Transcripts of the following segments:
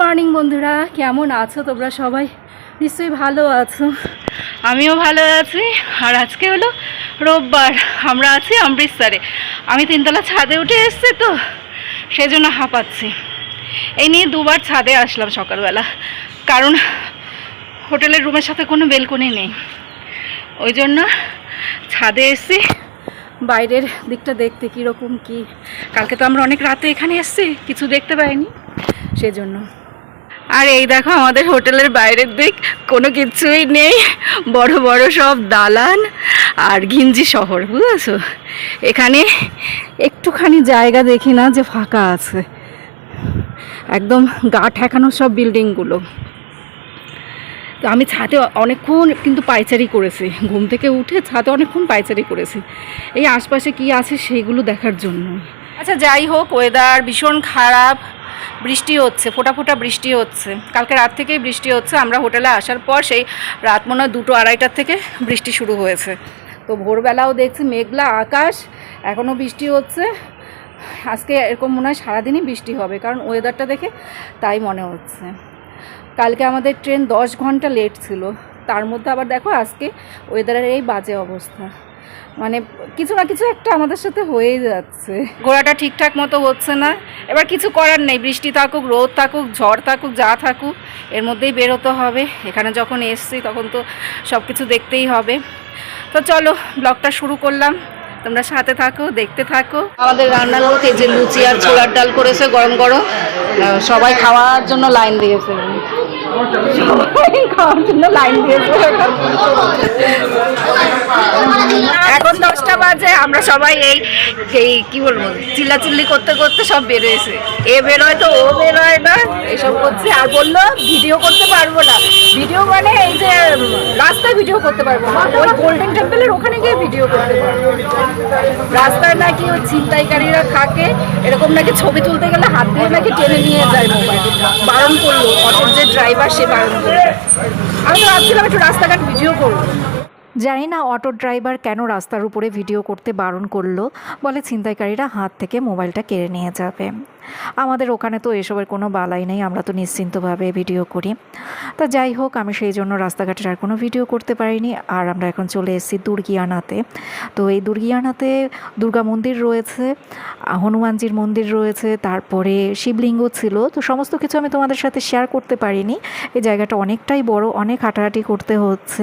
Morning বন্ধুরা। কেমন আছো তোমরা সবাই? নিশ্চয়ই ভালো আছো। আমিও ভালো আছি। আর আজকে হলো রোববার। আমরা আছি অমৃতসরে। আমি তিনতলা ছাদে উঠে এসেছি তো, সেজন্য হাঁপাচ্ছি। এই নিয়ে দুবার ছাদে আসলাম সকালবেলা। কারণ হোটেলের রুমের সাথে কোনো বেলকনি নেই। ওই জন্য ছাদে এসেছি। বাইরের দিকটা দেখতে কীরকম কি? কালকে তো আমরা অনেক রাতে এখানে এসেছি, কিছু দেখতে পাইনি। সেজন্য। আর এই দেখো আমাদের হোটেলের বাইরের দিক, কোনো কিছুই নেই। বড় বড় সব দালান আর ঘিঞ্জি শহর, বুঝেছ? এখানে একটুখানি জায়গা দেখি না যে ফাঁকা আছে। একদম গা ঠেকানো সব বিল্ডিংগুলো। তো আমি ছাদে অনেকক্ষণ কিন্তু পাইচারি করেছি। ঘুম থেকে উঠে ছাদে অনেকক্ষণ পাইচারি করেছি। এই আশপাশে কি আছে সেইগুলো দেখার জন্য আচ্ছা যাই হোক ওয়েদার ভীষণ খারাপ। বৃষ্টি হচ্ছে, ফোটা ফোটা বৃষ্টি হচ্ছে। কালকে রাত থেকেই বৃষ্টি হচ্ছে, আমরা হোটেলে আসার পর সেই রাত মনে হয় দুটো আড়াইটার থেকে বৃষ্টি শুরু হয়েছে। তো ভোরবেলাও দেখছি মেঘলা আকাশ, এখনও বৃষ্টি হচ্ছে। আজকে এরকম মনে হয় সারাদিনই বৃষ্টি হবে, কারণ ওয়েদারটা দেখে তাই মনে হচ্ছে। কালকে আমাদের ট্রেন দশ ঘণ্টা লেট ছিল, তার মধ্যে আবার দেখো আজকে ওয়েদারের এই বাজে অবস্থা। মানে কিছু না কিছু একটা আমাদের সাথে হয়ে যাচ্ছে। ঘোড়াটা ঠিকঠাক মতো হচ্ছে না। এবার কিছু করার নেই। বৃষ্টি থাকুক, রোদ থাকুক, ঝড় থাকুক, যা থাকুক, এর মধ্যেই বেরোতে হবে। এখানে যখন এসছি তখন তো সব কিছু দেখতেই হবে। তো চলো ব্লগটা শুরু করলাম। তোমরা সাথে থাকো দেখতে থাকো। আমাদের রান্নার লোক এই যে লুচি আর ছোলার ডাল করেছে গরম গরম সবাই খাওয়ার জন্য লাইন দিয়েছে। খাওয়ার জন্য লাইন দিয়েছে। এখন দশটা বাজে আমরা সবাই এই এই কি বলব চিল্লাচিল্লি করতে করতে সব বেরোয়েছে। এ বেরোয় তো ও বেরোয় না এসব করছে। আর বলল ভিডিও করতে পারব না। ভিডিও মানে এই যে রাস্তায় ভিডিও করতে পারব না। ওই গোল্ডেন টেম্পলের ওখানে গিয়ে ভিডিও করতে পারব। রাস্তায় নাকি ওই ছিনতাইকারীরা থাকে, এরকম নাকি ছবি তুলতে গেলে হাত দিয়ে নাকি টেনে নিয়ে যায় মোবাইল। বারণ করল অটোর যে ড্রাইভার সে বারণ করল আমি তো ভাবছিলাম একটু রাস্তাঘাট ভিডিও করব। জানি না অটো ড্রাইভার কেন রাস্তার উপরে ভিডিও করতে বারণ করল, বলে ছিনতাইকারীরা হাত থেকে মোবাইলটা কেড়ে নিয়ে যাবে। আমাদের ওখানে তো এসবের কোনো বালাই নেই, আমরা তো নিশ্চিন্তভাবে ভিডিও করি। তা যাই হোক, আমি সেই জন্য রাস্তাঘাটের আর কোনো ভিডিও করতে পারিনি। আর আমরা এখন চলে এসেছি দুর্গিয়ানাতে। তো এই দুর্গিয়ানাতে দুর্গা মন্দির রয়েছে, হনুমানজির মন্দির রয়েছে, তারপরে শিবলিঙ্গ ছিল। তো সমস্ত কিছু আমি তোমাদের সাথে শেয়ার করতে পারিনি। এই জায়গাটা অনেকটাই বড়, অনেক হাঁটাহাঁটি করতে হচ্ছে।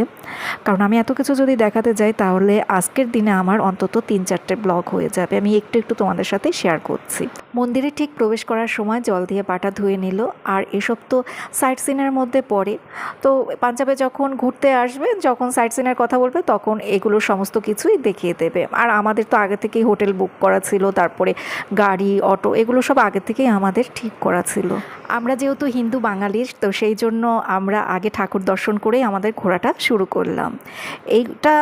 কারণ আমি এত কিছু যদি দেখাতে যাই, তাহলে আজকের দিনে আমার অন্তত তিন চারটে ব্লগ হয়ে যাবে। আমি একটু একটু তোমাদের সাথে শেয়ার করছি। মন্দিরে ঠিক প্রবেশ করার সময় জল দিয়ে পাটা ধুয়ে নিল। আর এসব তো সাইট সিনের মধ্যে পড়ে। তো পাঞ্জাবে যখন ঘুরতে আসবে, যখন সাইট সিনের কথা বলবে, তখন এগুলো সমস্ত কিছুই দেখিয়ে দেবে। আর আমাদের তো আগে থেকেই হোটেল বুক করা ছিল, তারপরে গাড়ি, অটো, এগুলো সব আগে থেকেই আমাদের ঠিক করা ছিল। আমরা যেহেতু হিন্দু বাঙালির তো সেই জন্য আমরা আগে ঠাকুর দর্শন করেই আমাদের ঘোরাটা শুরু করলাম। এইটা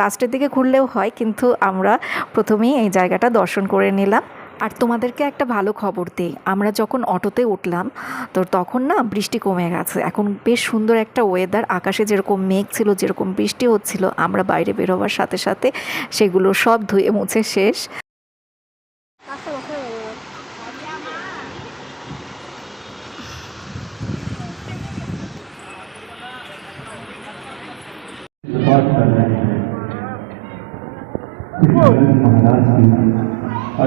লাস্টের দিকে ঘুরলেও হয়, কিন্তু আমরা প্রথমেই এই জায়গাটা দর্শন করে নিলাম। আর তোমাদেরকে একটা ভালো খবর দিই আমরা যখন অটোতে উঠলাম তো তখন না বৃষ্টি কমে গেছে এখন বেশ সুন্দর একটা ওয়েদার আকাশে যেরকম মেঘ ছিল যেরকম বৃষ্টি হচ্ছিল আমরা বাইরে বেরোবার সাথে সাথে সেগুলো সব ধুয়ে মুছে শেষ बात कर रहे हैं कृष्ण महाराज की এই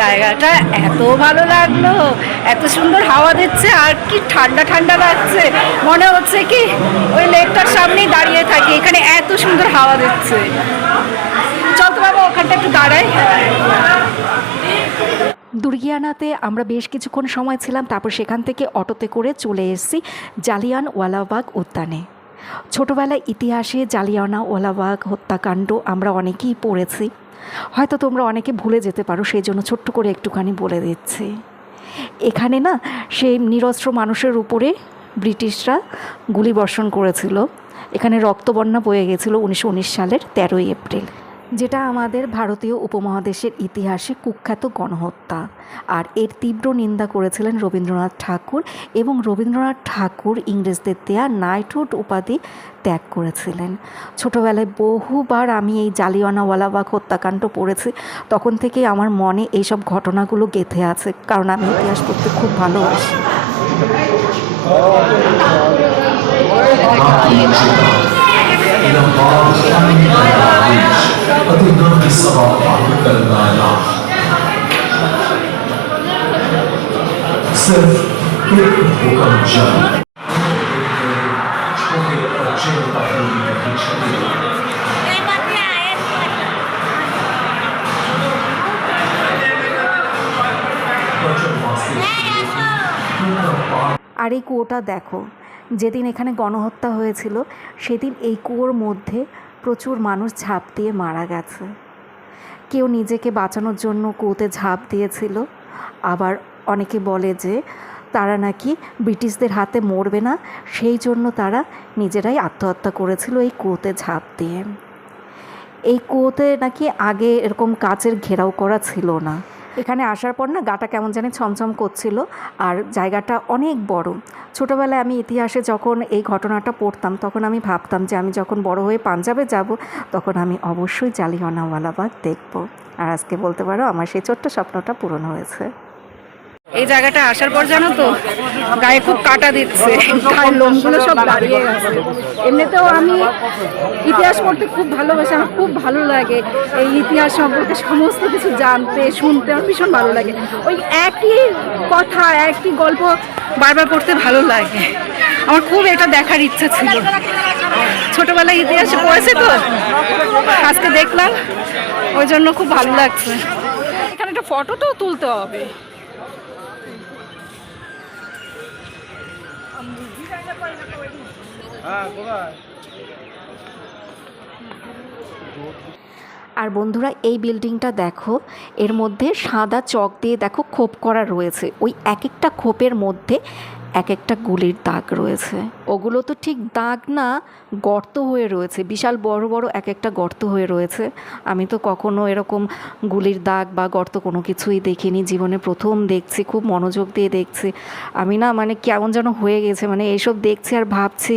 জায়গাটা এত ভালো লাগল, এত সুন্দর হাওয়া দিচ্ছে, আর কি ঠান্ডা ঠান্ডা লাগছে। মনে হচ্ছে কি ওই লেকটার সামনেই দাঁড়িয়ে থাকি, এখানে এত সুন্দর হাওয়া দিচ্ছে। চল তো বাবা, ওখানটা একটু দাঁড়ায় দুর্গিয়ানাতে আমরা বেশ কিছুক্ষণ সময় ছিলাম, তারপর সেখান থেকে অটোতে করে চলে এসেছি জালিয়ান ওয়ালাবাগ উদ্যানে। ছোটোবেলায় ইতিহাসে জালিয়ানা ওয়ালাবাগ হত্যাকাণ্ড আমরা অনেকেই পড়েছি। হয়তো তোমরা অনেকে ভুলে যেতে পারো, সেই জন্য ছোট্ট করে একটুখানি বলে দিচ্ছি। এখানে না, সেই নিরস্ত্র মানুষের উপরে ব্রিটিশরা গুলি বর্ষণ করেছিল। এখানে রক্তবন্যা বয়ে গেছিল উনিশশো উনিশ সালের তেরোই এপ্রিল। যেটা আমাদের ভারতীয় উপমহাদেশের ইতিহাসে কুখ্যাত গণহত্যা। আর এর তীব্র নিন্দা করেছিলেন রবীন্দ্রনাথ ঠাকুর এবং রবীন্দ্রনাথ ঠাকুর ইংরেজদের দেয়া নাইটহুড উপাধি ত্যাগ করেছিলেন। ছোটোবেলায় বহুবার আমি এই জালিয়ানাওয়ালাবাগ হত্যাকাণ্ড পড়েছি। তখন থেকেই আমার মনে এইসব ঘটনাগুলো গেঁথে আছে, কারণ আমি ইতিহাস পড়তে খুব ভালোবাসি। أتنا الصراحة بالمعنى سر يحبك الجنة আর এই কুয়োটা দেখো যেদিন এখানে গণহত্যা হয়েছিল সেদিন এই কুয়োর মধ্যে প্রচুর মানুষ ঝাঁপ দিয়ে মারা গেছে। কেউ নিজেকে বাঁচানোর জন্য কুয়োতে ঝাঁপ দিয়েছিল। আবার অনেকে বলে যে, তারা নাকি ব্রিটিশদের হাতে মরবে না, সেই জন্য তারা নিজেরাই আত্মহত্যা করেছিল এই কুয়োতে ঝাঁপ দিয়ে। এই কুয়োতে নাকি আগে এরকম কাচের ঘেরাও করা ছিল না। এখানে আসার পর না গাটা কেমন জানি ছমছম করছিল আর জায়গাটা অনেক বড়। ছোটোবেলায় আমি ইতিহাসে যখন এই ঘটনাটা পড়তাম তখন আমি ভাবতাম যে আমি যখন বড় হয়ে পাঞ্জাবে যাব তখন আমি অবশ্যই জালিয়ানাওয়ালাবাগ দেখব। আর আজকে বলতে পারো আমার সেই ছোট্ট স্বপ্নটা পূরণ হয়েছে। এই জায়গাটা আসার পর জানো তো, গায়ে খুব কাটা দিচ্ছে। গায়ের লোমগুলো সব দাঁড়িয়ে গেছে। এমনিতেও আমি ইতিহাস পড়তে খুব ভালোবাসি, আমার খুব ভালো লাগে। এই ইতিহাস সম্পর্কে সমস্ত কিছু জানতে, শুনতে আমার ভীষণ ভালো লাগে। ওই একই কথা, একই গল্প বারবার পড়তে ভালো লাগে। আমার খুব এটা দেখার ইচ্ছা ছিল। ছোটবেলায় ইতিহাসে পড়েছে তো? আজকে দেখলাম, ওই জন্য খুব ভালো লাগছে। এখানে একটা ফটো তো তুলতে হবে। আর বন্ধুরা, এই বিল্ডিংটা দেখো, এর মধ্যে সাদা চক দিয়ে দেখো খোপ করা রয়েছে। ওই এক একটা খোপের মধ্যে এক একটা গুলির দাগ রয়েছে। ওগুলো তো ঠিক দাগ না, গর্ত হয়ে রয়েছে। বিশাল বড় বড় এক একটা গর্ত হয়ে রয়েছে। আমি তো কখনো এরকম গুলির দাগ বা গর্ত কোনো কিছুই দেখিনি। জীবনে প্রথম দেখছি, খুব মনোযোগ দিয়ে দেখছি। আমি না মানে কেমন যেন হয়ে গেছে মানে এইসব দেখছি আর ভাবছি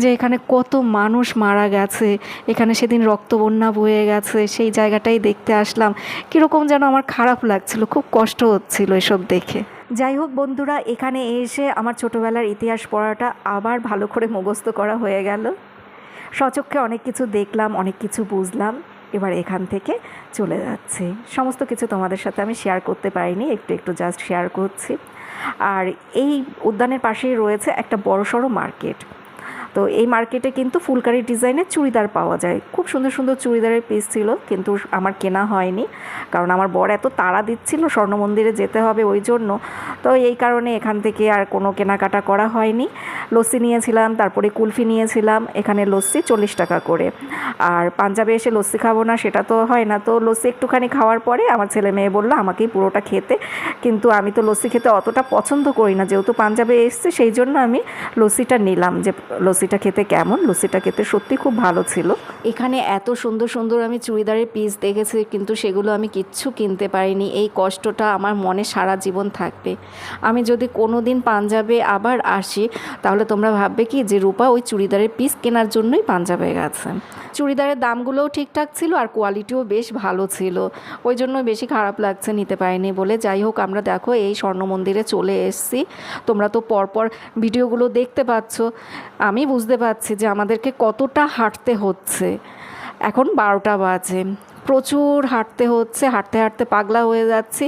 যে এখানে কত মানুষ মারা গেছে, এখানে সেদিন রক্তবন্যা বয়ে গেছে, সেই জায়গাটাই দেখতে আসলাম। কীরকম যেন আমার খারাপ লাগছিল, খুব কষ্ট হচ্ছিল এসব দেখে। যাই হোক বন্ধুরা, এখানে এসে আমার ছোটোবেলার ইতিহাস পড়াটা আবার ভালো করে মুখস্থ করা হয়ে গেল। সচক্ষে অনেক কিছু দেখলাম, অনেক কিছু বুঝলাম। এবার এখান থেকে চলে যাচ্ছে। সমস্ত কিছু তোমাদের সাথে আমি শেয়ার করতে পারিনি, একটু একটু জাস্ট শেয়ার করছি। আর এই উদ্যানের পাশেই রয়েছে একটা বড়সড় মার্কেট তো এই মার্কেটে কিন্তু ফুলকারি ডিজাইনের চুড়িদার পাওয়া যায়। খুব সুন্দর সুন্দর চুড়িদারের পিস ছিল, কিন্তু আমার কেনা হয়নি, কারণ আমার বর এত তাড়া দিচ্ছিল স্বর্ণ মন্দিরে যেতে হবে ওই জন্য। তো এই কারণে এখান থেকে আর কোনো কেনাকাটা করা হয়নি। লস্যি নিয়েছিলাম, তারপরে কুলফি নিয়েছিলাম, এখানে লস্যি চল্লিশ টাকা করে। আর পাঞ্জাবে এসে লস্যি খাব না, সেটা তো হয় না। তো লস্যি একটুখানি খাওয়ার পরে আমার ছেলে মেয়ে বলল, আমাকেই পুরোটা খেতে। কিন্তু আমি তো লস্যি খেতে অতটা পছন্দ করি না। যেহেতু পাঞ্জাবে এসছি, সেই জন্য আমি লস্যিটা নিলাম যে লস্যিটা খেতে কেমন? লস্যিটা খেতে সত্যি খুব ভালো ছিল। এখানে এত সুন্দর সুন্দর আমি চুড়িদারের পিস দেখেছি, কিন্তু সেগুলো আমি কিচ্ছু কিনতে পারিনি। এই কষ্টটা আমার মনে সারা জীবন থাকবে। আমি যদি কোনো দিন পাঞ্জাবে আবার আসি, তাহলে তোমরা ভাববে কি যে রূপা ওই চুড়িদারের পিস কেনার জন্যই পাঞ্জাবে গেছে। চুড়িদারের দামগুলোও ঠিকঠাক ছিল আর কোয়ালিটিও বেশ ভালো ছিল। ওই জন্য বেশি খারাপ লাগছে নিতে পারিনি বলে। যাই হোক, আমরা দেখো এই স্বর্ণ মন্দিরে চলে এসেছি। তোমরা তো পরপর ভিডিওগুলো দেখতে পাচ্ছ। আমি বুঝতে পারছি যে আমাদেরকে কতটা হাঁটতে হচ্ছে। এখন বারোটা বাজে। প্রচুর হাঁটতে হচ্ছে, হাঁটতে হাঁটতে পাগলা হয়ে যাচ্ছি।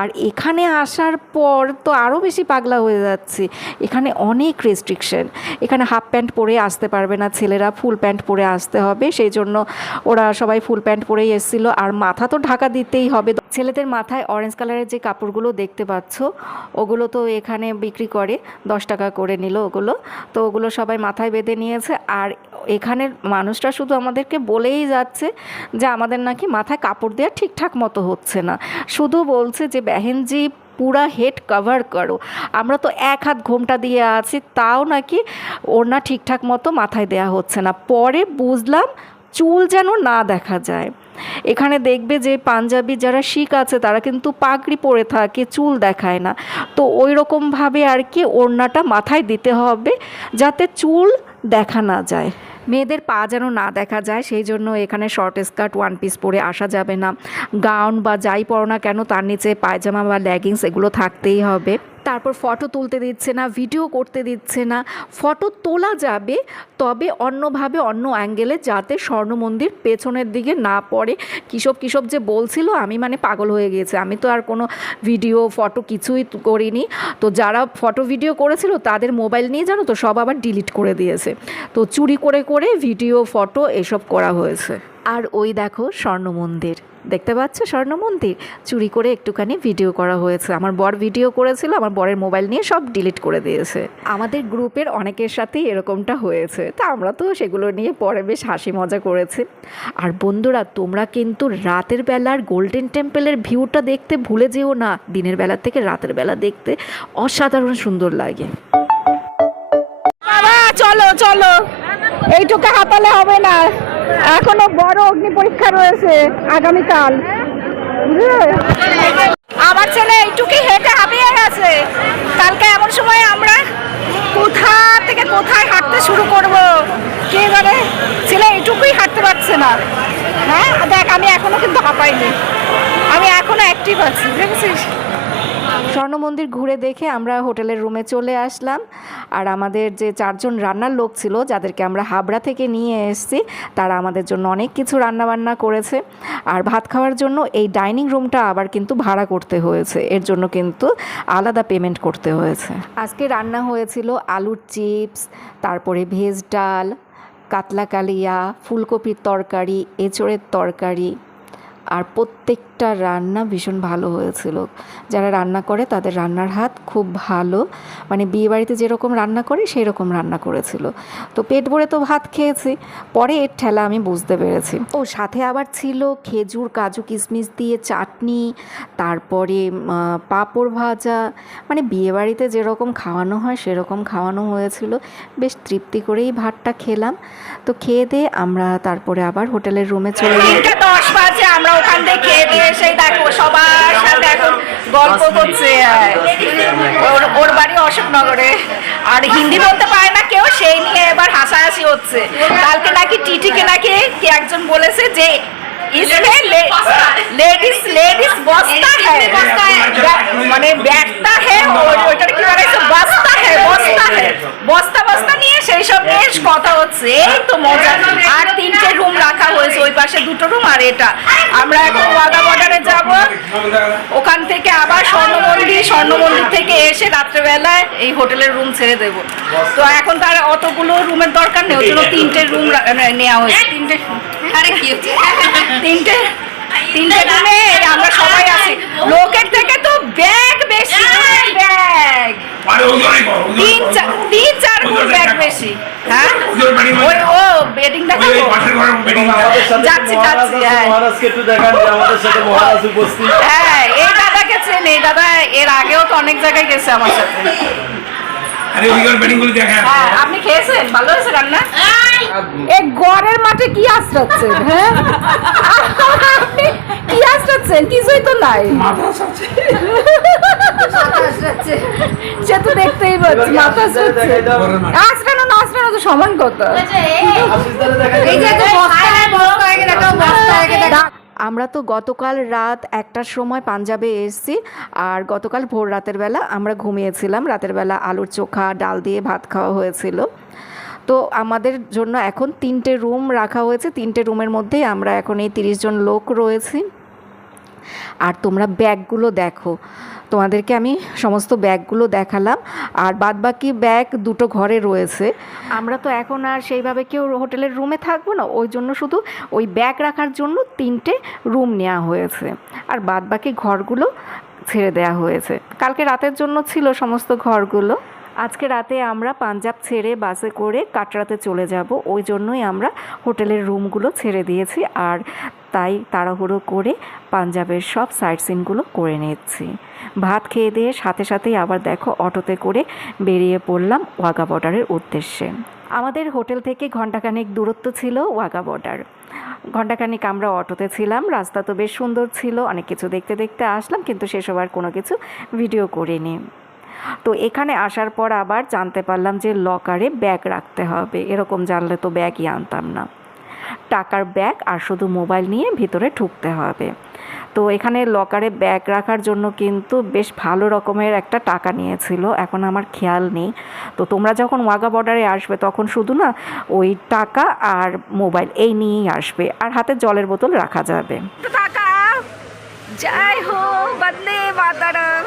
আর এখানে আসার পর তো আরও বেশি পাগলা হয়ে যাচ্ছি। এখানে অনেক রেস্ট্রিকশন এখানে হাফ প্যান্ট পরে আসতে পারবে না ছেলেরা ফুল প্যান্ট পরে আসতে হবে। সেই জন্য ওরা সবাই ফুল প্যান্ট পরেই এসেছিল। আর মাথা তো ঢাকা দিতেই হবে ছেলেদের মাথায় অরেঞ্জ কালারের যে কাপড়গুলো দেখতে পাচ্ছ, ওগুলো তো এখানে বিক্রি করে, দশ টাকা করে নিল ওগুলো। তো ওগুলো সবাই মাথায় বেঁধে নিয়েছে। আর এখানের মানুষরা শুধু আমাদেরকে বলেই যাচ্ছে যে আমাদের নাকি মাথায় কাপড় দেওয়া ঠিকঠাক মতো হচ্ছে না। শুধু বলছে যে, বেহেনজি, পুরা হেড কভার করো। আমরা তো এক হাত ঘোমটা দিয়ে আছি, তাও নাকি ওড়না ঠিকঠাক মতো মাথায় দেওয়া হচ্ছে না। পরে বুঝলাম, চুল যেন না দেখা যায়। এখানে দেখবে যে পাঞ্জাবি যারা শিখ আছে, তারা কিন্তু পাগড়ি পরে থাকে, চুল দেখায় না। তো ওই রকমভাবে আর কি ওড়নাটা মাথায় দিতে হবে যাতে চুল দেখা না যায়। মেয়েদের পা যেন না দেখা যায়, সেই জন্য এখানে শর্ট স্কার্ট ওয়ান পিস পরে আসা যাবে না। গাউন বা যাই পরো না কেন, তার নিচে পায়জামা বা লেগিংস এগুলো থাকতেই হবে। তারপর ফটো তুলতে দিচ্ছে না ভিডিও করতে দিচ্ছে না। ফটো তোলা যাবে, তবে অন্যভাবে অন্য অ্যাঙ্গেলে যাতে স্বর্ণ মন্দির পেছনের দিকে না পড়ে। কিসব কিসব যে বলছিল, আমি মানে পাগল হয়ে গিয়েছে আমি তো আর কোনো ভিডিও ফটো কিছুই করিনি। তো যারা ফটো ভিডিও করেছিল, তাদের মোবাইল নিয়ে জানো তো, সব আবার ডিলিট করে দিয়েছে। তো চুরি করে করে ভিডিও ফটো এসব করা হয়েছে। আর ওই দেখো, স্বর্ণ মন্দির। দেখতে পাচ্ছ স্বর্ণ মন্দির? চুরি করে একটুখানি ভিডিও করা হয়েছে। আমার বর ভিডিও করেছিল, আমার বরের মোবাইল নিয়ে সব ডিলিট করে দিয়েছে। আমাদের গ্রুপের অনেকের সাথেই এরকমটা হয়েছে। তা আমরা তো সেগুলো নিয়ে পরে বেশ হাসি মজা করেছি। আর বন্ধুরা, তোমরা কিন্তু রাতের বেলার গোল্ডেন টেম্পলের ভিউটা দেখতে ভুলে যেও না। দিনের বেলা থেকে রাতের বেলা দেখতে অসাধারণ সুন্দর লাগে। চলো চলো। এইটুকু হাতালে হবে না। এখনও বড় অগ্নি পরীক্ষা রয়েছে আগামীকাল। আমার ছেলে এইটুকুই হেঁটে হাঁপিয়ে গেছে। কালকে এমন সময় আমরা কোথা থেকে কোথায় হাঁটতে শুরু করব? কে জানে? ছেলে এইটুকুই হাঁটতে পারছে না। হ্যাঁ দেখ, আমি এখনও কিন্তু হাঁপাইনি। আমি এখনও অ্যাক্টিভ আছি দেখেছিস স্বর্ণ মন্দির ঘুরে দেখে আমরা হোটেলের রুমে চলে আসলাম। আর আমাদের যে চারজন রান্নার লোক ছিল, যাদেরকে আমরা হাবড়া থেকে নিয়ে এসেছি, তারা আমাদের জন্য অনেক কিছু রান্নাবান্না করেছে। আর ভাত খাওয়ার জন্য এই ডাইনিং রুমটা আবার কিন্তু ভাড়া করতে হয়েছে। এর জন্য কিন্তু আলাদা পেমেন্ট করতে হয়েছে। আজকে রান্না হয়েছিল আলুর চিপস, তারপরে ভেজ ডাল, কাতলা কালিয়া, ফুলকপির তরকারি, এঁচড়ের তরকারি, আর প্রত্যেকটা রান্না ভীষণ ভালো হয়েছিল। যারা রান্না করে তাদের রান্নার হাত খুব ভালো। মানে বিয়েবাড়িতে যেরকম রান্না করে সেই রকম রান্না করেছিল। তো পেট ভরে তো ভাত খেয়েছি। পরে এর ঠেলা আমি বুঝতে পেরেছি। ও সাথে আবার ছিল খেজুর, কাজু, কিশমিশ দিয়ে চাটনি, তারপরে পাঁপড় ভাজা। মানে বিয়েবাড়িতে যেরকম খাওয়ানো হয় সেরকম খাওয়ানো হয়েছিল। বেশ তৃপ্তি করেই ভাতটা খেলাম। তো খেয়ে দিয়ে আমরা তারপরে আবার হোটেলের রুমে চলে গেলাম। আমরা ওখান থেকে খেয়ে দিয়ে এসে দেখো সবার সাথে এখন গল্প করছে। ওর ওর বাড়ি অশোকনগরে। আর হিন্দি বলতে পারে না কেউ, সেই নিয়ে এবার হাসাহাসি হচ্ছে। কালকে নাকি টিটিকে নাকি কে একজন বলেছে যে इसमें लेडीज लेडीज बसता है মানে ব্যাগটা है और ওইটার কি বলে বস্তা है বস্তা है বস্তা বস্তা নিয়ে সেই সব নিয়ে কথা হচ্ছে এই তো মজা আর তিনটে রুম রাখা হয়েছে ওই পাশে দুটো রুম আর এটা আমরা এখন ওয়াদা বর্ডারে যাব ওখান থেকে আবার স্বর্ণ মন্দির স্বর্ণ মন্দির থেকে এসে রাত্রেবেলায় এই হোটেলের রুম ছেড়ে দেব তো এখন তার অতগুলো রুমের দরকার নেই ওই জন্য তিনটে রুম নেওয়া হয়েছে তিনটে আরে কি তিনটে তিনটে রুমে আমরা সবাই আছি। লোকের থেকে তো ব্যাগ বেশি ব্যাগ তিন চার তিন চার গুণ ব্যাগ বেশি। হ্যাঁ? ও বেডিং দেখাবো? যাচ্ছি যাচ্ছি হ্যাঁ মহারাজকে একটু দেখান যে আমাদের সাথে মহারাজ উপস্থিত। হ্যাঁ এই দাদাকে চেন এই দাদা এর আগেও তো অনেক জায়গায় গেছে আমার সাথে। আরে ব্যাটিংগুলো হ্যাঁ আপনি খেয়েছেন? ভালো হয়েছে রান্না? এই। গড়ের মাঠে কি আশ্রাচ্ছেন হ্যাঁ? কি আশ্রাচ্ছেন? কিছুই তো নাই। সে তো দেখতেই পাচ্ছি মাথা আশ্রাচ্ছে। আশ্রানো না আশ্রানো তো সমান কথা। এই। যে বস্তা বস্তা বস্তা আমরা তো গতকাল রাত একটার সময় পাঞ্জাবে এসেছি আর গতকাল ভোর রাতের বেলা আমরা ঘুমিয়েছিলাম। রাতের বেলা আলুর চোখা, ডাল দিয়ে ভাত খাওয়া হয়েছিল। তো আমাদের জন্য এখন তিনটে রুম রাখা হয়েছে। তিনটে রুমের মধ্যেই আমরা এখন এই তিরিশ জন লোক রয়েছি। আর তোমরা ব্যাগগুলো দেখো। তোমাদেরকে আমি সমস্ত ব্যাগগুলো দেখালাম। আর বাদবাকি ব্যাগ দুটো ঘরে রয়েছে। আমরা তো এখন আর সেইভাবে কেউ হোটেলের রুমে থাকব না, ওই জন্য শুধু ওই ব্যাগ রাখার জন্য তিনটে রুম নেওয়া হয়েছে। আর বাদবাকি ঘরগুলো ছেড়ে দেওয়া হয়েছে। কালকে রাতের জন্য ছিল সমস্ত ঘরগুলো। আজকে রাতে আমরা পাঞ্জাব ছেড়ে বাসে করে কাটরাতে চলে যাব। ওই জন্যই আমরা হোটেলের রুমগুলো ছেড়ে দিয়েছি আর তাই তাড়াহুড়ো করে পাঞ্জাবের সব সাইট সিনগুলো করে নিচ্ছি ভাত খেয়ে দিয়ে সাথে সাথেই আবার দেখো অটোতে করে বেরিয়ে পড়লাম ওয়াগা বর্ডারের উদ্দেশ্যে। আমাদের হোটেল থেকে ঘণ্টাখানেক দূরত্ব ছিল ওয়াগা বর্ডার। ঘন্টাখানেক আমরা অটোতে ছিলাম, রাস্তা তো বেশ সুন্দর ছিল, অনেক কিছু দেখতে দেখতে আসলাম, কিন্তু সেসব আর কোনো কিছু ভিডিও করিনি। তো এখানে আসার পর আবার জানতে পারলাম যে লকারে ব্যাগ রাখতে হবে। এরকম জানলে তো ব্যাগই আনতাম না। টাকার ব্যাগ আর শুধু মোবাইল নিয়ে ভিতরে ঢুকতে হবে। তো এখানে লকারে ব্যাগ রাখার জন্য কিন্তু বেশ ভালো রকমের একটা টাকা নিয়েছিল। এখন আমার খেয়াল নেই। তো তোমরা যখন ওয়াগা বর্ডারে আসবে তখন শুধু না ওই টাকা আর মোবাইল এই নিয়েই আসবে। আর হাতে জলের বোতল রাখা যাবে। টাকা! জয় হো, বন্দে মাতারাম!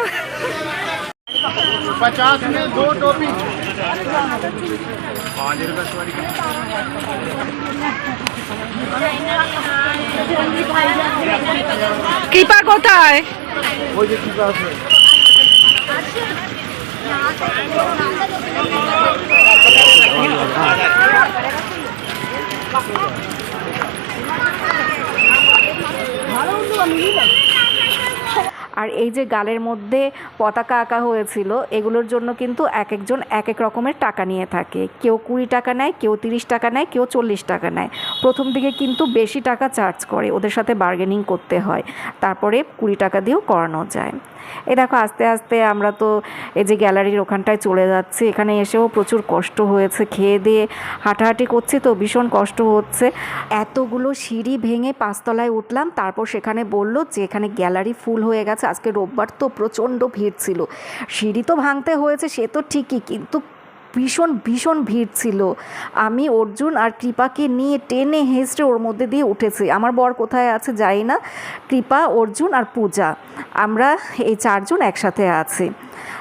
কৃপা কোথায় আর এই যে গালের মধ্যে পতাকা আঁকা হয়েছিল, এগুলোর জন্য কিন্তু এক একজন এক এক রকমের টাকা নিয়ে থাকে। কেউ কুড়ি টাকা নেয়, কেউ তিরিশ টাকা নেয়, কেউ চল্লিশ টাকা নেয়। প্রথম দিকে কিন্তু বেশি টাকা চার্জ করে, ওদের সাথে বার্গেনিং করতে হয়। তারপরে কুড়ি টাকা দিয়েও করানো যায়। এ দেখো, আস্তে আস্তে আমরা তো এই যে গ্যালারির ওখানটায় চলে যাচ্ছি। এখানে এসেও প্রচুর কষ্ট হয়েছে। খেয়ে দিয়ে হাঁটাহাঁটি করছি তো ভীষণ কষ্ট হচ্ছে। এতগুলো সিঁড়ি ভেঙে পাঁচতলায় উঠলাম। তারপর সেখানে বলল যে, এখানে গ্যালারি ফুল হয়ে গেছে। আজকে রোববার তো প্রচণ্ড ভিড় ছিল। সিঁড়ি তো ভাঙতে হয়েছে, সে তো ঠিকই। কিন্তু ভীষণ ভীষণ ভিড় ছিল। আমি অর্জুন আর কৃপাকে নিয়ে টেনে হেঁচড়ে ওর মধ্যে দিয়ে উঠেছি। আমার বর কোথায় আছে যাই না। কৃপা, অর্জুন আর পূজা। আমরা এই চারজন একসাথে আছি।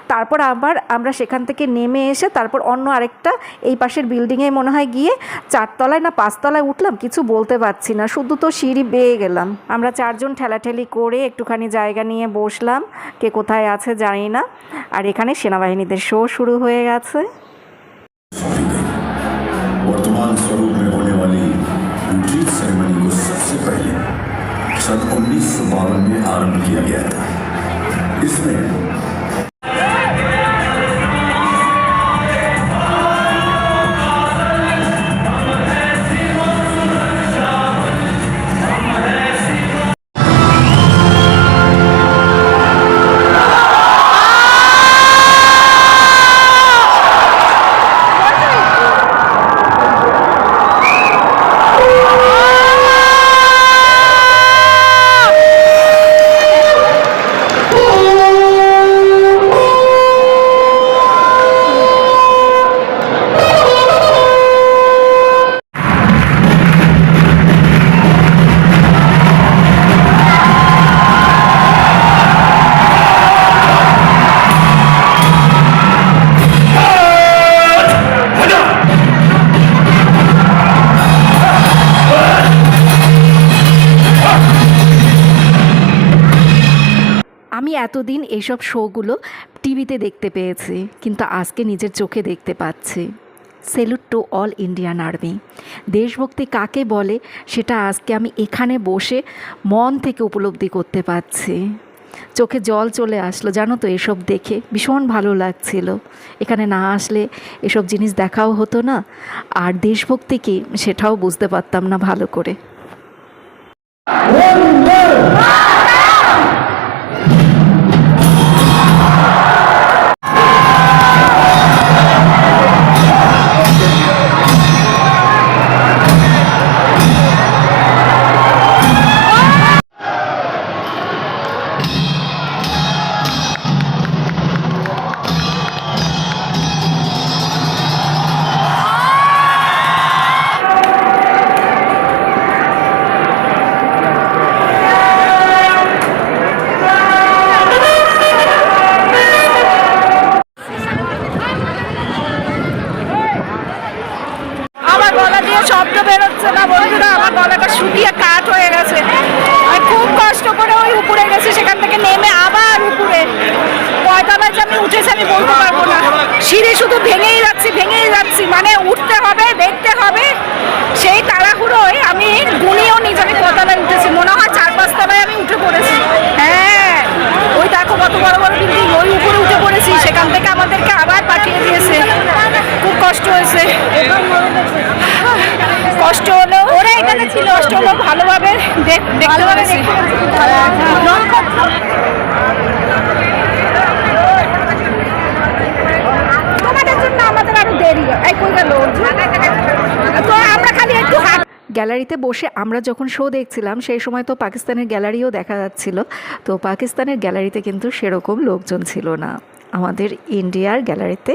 তারপর আবার আমরা সেখান থেকে নেমে এসে তারপর অন্য আরেকটা এই পাশের বিল্ডিংয়ে মনে হয় গিয়ে চারতলায় না পাঁচতলায় উঠলাম, কিছু বলতে পারছি না। শুধু তো সিঁড়ি বেয়ে গেলাম। আমরা চারজন ঠেলাঠেলি করে একটুখানি জায়গা নিয়ে বসলাম। কে কোথায় আছে জানি না। আর এখানে সেনাবাহিনীদের শো শুরু হয়ে গেছে। Stadt Ulis waren wir arm gewährt. Ismail এতদিন এইসব শোগুলো টিভিতে দেখতে পেয়েছি, কিন্তু আজকে নিজের চোখে দেখতে পাচ্ছি। Salute to all Indian army দেশভক্তি কাকে বলে, সেটা আজকে আমি এখানে বসে মন থেকে উপলব্ধি করতে পারছি। চোখে জল চলে আসলো, জানো তো এসব দেখে ভীষণ ভালো লাগছিল। এখানে না আসলে এসব জিনিস দেখাও হতো না, আর দেশভক্তি কি সেটাও বুঝতে পারতাম না ভালো করে। বেরোচ্ছে না বন্ধুরা, আমার গলাটা শুকিয়ে কাঠ হয়ে গেছে। আর খুব কষ্ট করে ওই উপরে গেছি, সেখান থেকে নেমে আবার উপরে। কয়তলায় যে আমি উঠেছি, আমি বলতে পারব না। সিঁড়ি শুধু ভেঙেই যাচ্ছি ভেঙেই যাচ্ছি। মানে উঠতে হবে, দেখতে হবে। সেই তাড়াহুড়োয় আমি গুনিয়েও নিজ আমি কতলায় উঠেছি। মনে হয় চার পাঁচ তলায় আমি উঠে পড়েছি। হ্যাঁ ওই দেখো কত বড় বড় বিল্ডিং ওই উপরে উঠে পড়েছি। সেখান থেকে আমাদেরকে আবার পাঠিয়ে দিয়েছে। খুব কষ্ট হয়েছে। কষ্ট হলো। ওরা এখানে ছিল কষ্ট হলো ভালোভাবে দেখতে পেরেছি। তোমাদের জন্য আমাদের আরও দেরি এই কই গেল তো আমরা খালি একটু গ্যালারিতে বসে আমরা যখন শো দেখছিলাম সেই সময় তো পাকিস্তানের গ্যালারিও দেখা যাচ্ছিল। তো পাকিস্তানের গ্যালারিতে কিন্তু সেরকম লোকজন ছিল না। আমাদের ইন্ডিয়ার গ্যালারিতে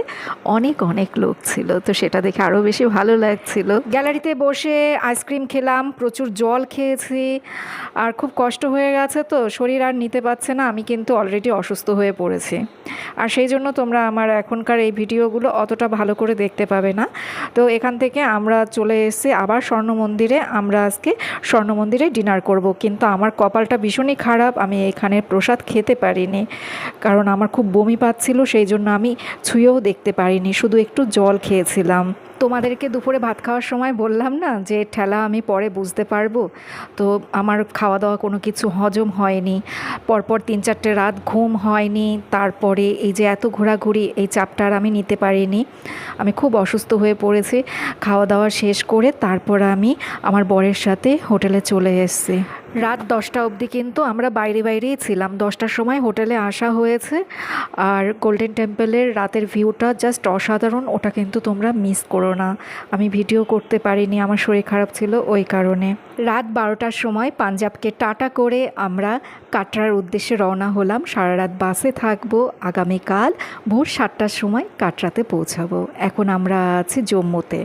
অনেক অনেক লোক ছিল। তো সেটা দেখে আরও বেশি ভালো লাগছিল। গ্যালারিতে বসে আইসক্রিম খেলাম, প্রচুর জল খেয়েছি। আর খুব কষ্ট হয়ে গেছে তো, শরীর আর নিতে পারছে না, আমি কিন্তু অলরেডি অসুস্থ হয়ে পড়েছি। আর সেই জন্য তোমরা আমার এখনকার এই ভিডিওগুলো অতটা ভালো করে দেখতে পাবে না। তো এখান থেকে আমরা চলে এসেছি আবার স্বর্ণ মন্দিরে। আমরা আজকে স্বর্ণ মন্দিরে ডিনার করব। কিন্তু আমার কপালটা ভীষণই খারাপ, আমি এখানে প্রসাদ খেতে পারিনি। কারণ আমার খুব বমি পাচ্ছিল সেই জন্য আমি ছুঁয়েও দেখতে পারিনি শুধু একটু জল খেয়েছিলাম। তোমাদেরকে দুপুরে ভাত খাওয়ার সময় বললাম না যে, ঠেলা আমি পরে বুঝতে পারব। তো আমার খাওয়া দাওয়া কোনো কিছু হজম হয়নি। পরপর তিন চারটে রাত ঘুম হয়নি। তারপরে এই যে এত ঘোরাঘুরি, এই চাপটা আর আমি নিতে পারিনি। আমি খুব অসুস্থ হয়ে পড়েছি। খাওয়া দাওয়া শেষ করে তারপর আমি আমার বরের সাথে হোটেলে চলে এসেছি। রাত দশটা অবধি কিন্তু আমরা বাইরে বাইরেই ছিলাম। দশটার সময় হোটেলে আসা হয়েছে। আর গোল্ডেন টেম্পলের রাতের ভিউটা জাস্ট অসাধারণ। ওটা কিন্তু তোমরা মিস করো না। আমি ভিডিও করতে পারিনি, আমার শরীর খারাপ ছিল ওই কারণে। রাত বারোটার সময় পাঞ্জাবকে টাটা করে আমরা কাটরার উদ্দেশ্যে রওনা হলাম। সারা রাত বাসে থাকব, আগামীকাল ভোর সাতটার সময় কাটরাতে পৌঁছাবো। এখন আমরা আছি জম্মুতে।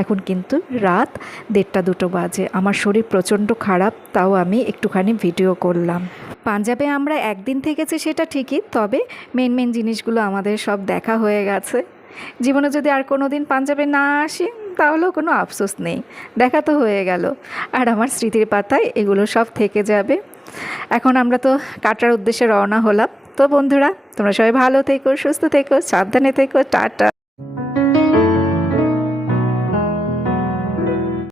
এখন কিন্তু রাত দেড়টা দুটো বাজে। আমার শরীর প্রচণ্ড খারাপ, তাও আমি একটুখানি ভিডিও করলাম। পাঞ্জাবে আমরা একদিন থেকেছি সেটা ঠিকই, তবে মেন মেন জিনিসগুলো আমাদের সব দেখা হয়ে গেছে। জীবনে যদি আর কোনো দিন পাঞ্জাবে না আসি, তাহলেও কোনো আফসোস নেই। দেখা তো হয়ে গেল। আর আমার স্মৃতির পাতায় এগুলো সব থেকে যাবে। এখন আমরা তো কাটার উদ্দেশ্যে রওনা হলাম। তো বন্ধুরা, তোমরা সবাই ভালো থেকো, সুস্থ থেকো, সাবধানে থেকো, টাটা।